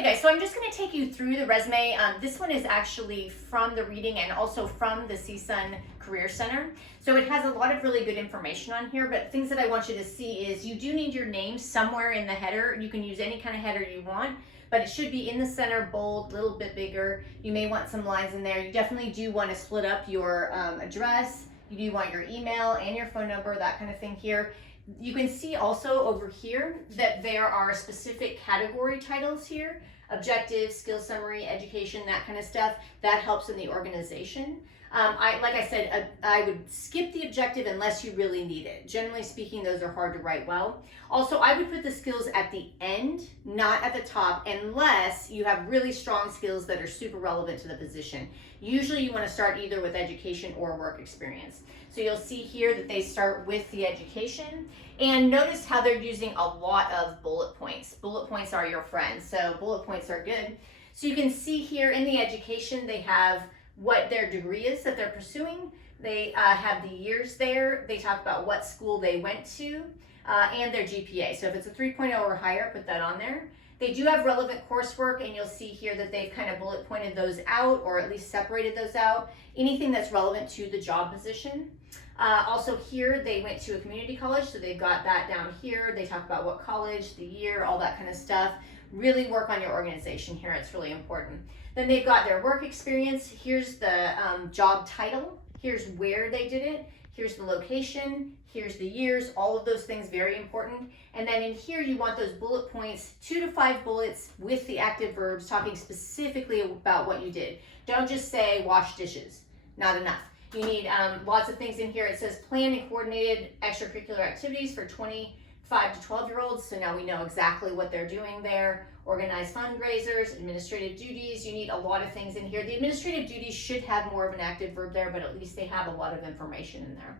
Okay guys, so I'm just going to take you through the resume. This one is actually from the reading and also from the CSUN Career Center. So it has a lot of really good information on here, but things that I want you to see is you do need your name somewhere in the header. You can use any kind of header you want, but it should be in the center, bold, a little bit bigger. You may want some lines in there. You definitely do want to split up your address. You do want your email and your phone number, that kind of thing here. You can see also over here that there are specific category titles here: objective, skill summary, education, that kind of stuff. That helps in the organization. Like I said, I would skip the objective unless you really need it. Generally speaking, those are hard to write well. Also, I would put the skills at the end, not at the top, unless you have really strong skills that are super relevant to the position. Usually you want to start either with education or work experience. So you'll see here that they start with the education, and notice how they're using a lot of bullet points. Bullet points are your friend, so bullet points are good. So you can see here in the education, they have what their degree is that they're pursuing. They have the years there. They talk about what school they went to and their GPA. So if it's a 3.0 or higher, put that on there. They do have relevant coursework, and you'll see here that they've kind of bullet pointed those out, or at least separated those out. Anything that's relevant to the job position. Also here, they went to a community college, so they've got that down here. They talk about what college, the year, all that kind of stuff. Really work on your organization here. It's really important. Then they've got their work experience. Here's the job title. Here's where they did it. Here's the location. Here's the years. All of those things, very important. And then in here, you want those bullet points, 2 to 5 bullets with the active verbs, talking specifically about what you did. Don't just say wash dishes. Not enough. You need lots of things in here. It says plan and coordinated extracurricular activities for 25 to 12-year-olds. So now we know exactly what they're doing there. Organize fundraisers, administrative duties. You need a lot of things in here. The administrative duties should have more of an active verb there, but at least they have a lot of information in there.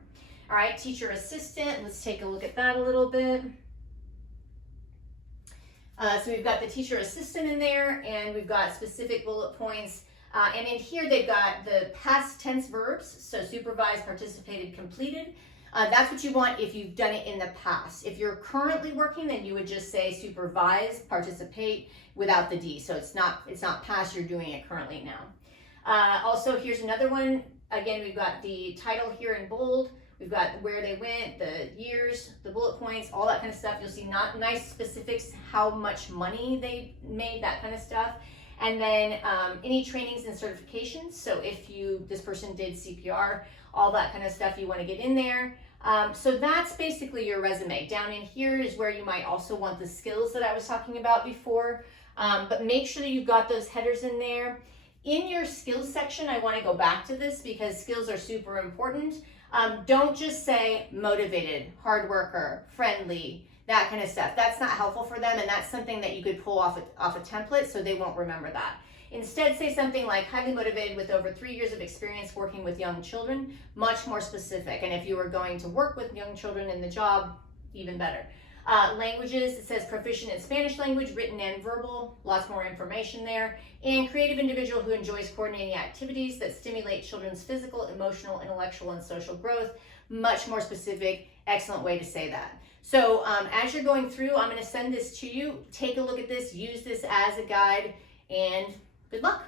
All right, teacher assistant. Let's take a look at that a little bit. So we've got the teacher assistant in there, and we've got specific bullet points. And in here, they've got the past tense verbs. So supervised, participated, completed. That's what you want if you've done it in the past. If you're currently working, then you would just say supervise, participate without the D. So it's not past, you're doing it currently now. Also, here's another one. Again, we've got the title here in bold. We've got where they went, the years, the bullet points, all that kind of stuff. You'll see nice specifics, how much money they made, that kind of stuff. And then any trainings and certifications. So if this person did CPR, all that kind of stuff you want to get in there. So that's basically your resume. Down in here is where you might also want the skills that I was talking about before. But make sure that you've got those headers in there. In your skills section, I want to go back to this because skills are super important. Don't just say motivated, hard worker, friendly, that kind of stuff. That's not helpful for them, and that's something that you could pull off a template so they won't remember that. Instead, say something like highly motivated with over 3 years of experience working with young children, much more specific. And if you were going to work with young children in the job, even better. Languages, it says proficient in Spanish language, written and verbal, lots more information there. And creative individual who enjoys coordinating activities that stimulate children's physical, emotional, intellectual, and social growth, much more specific, excellent way to say that. So as you're going through, I'm going to send this to you. Take a look at this, use this as a guide, and good luck.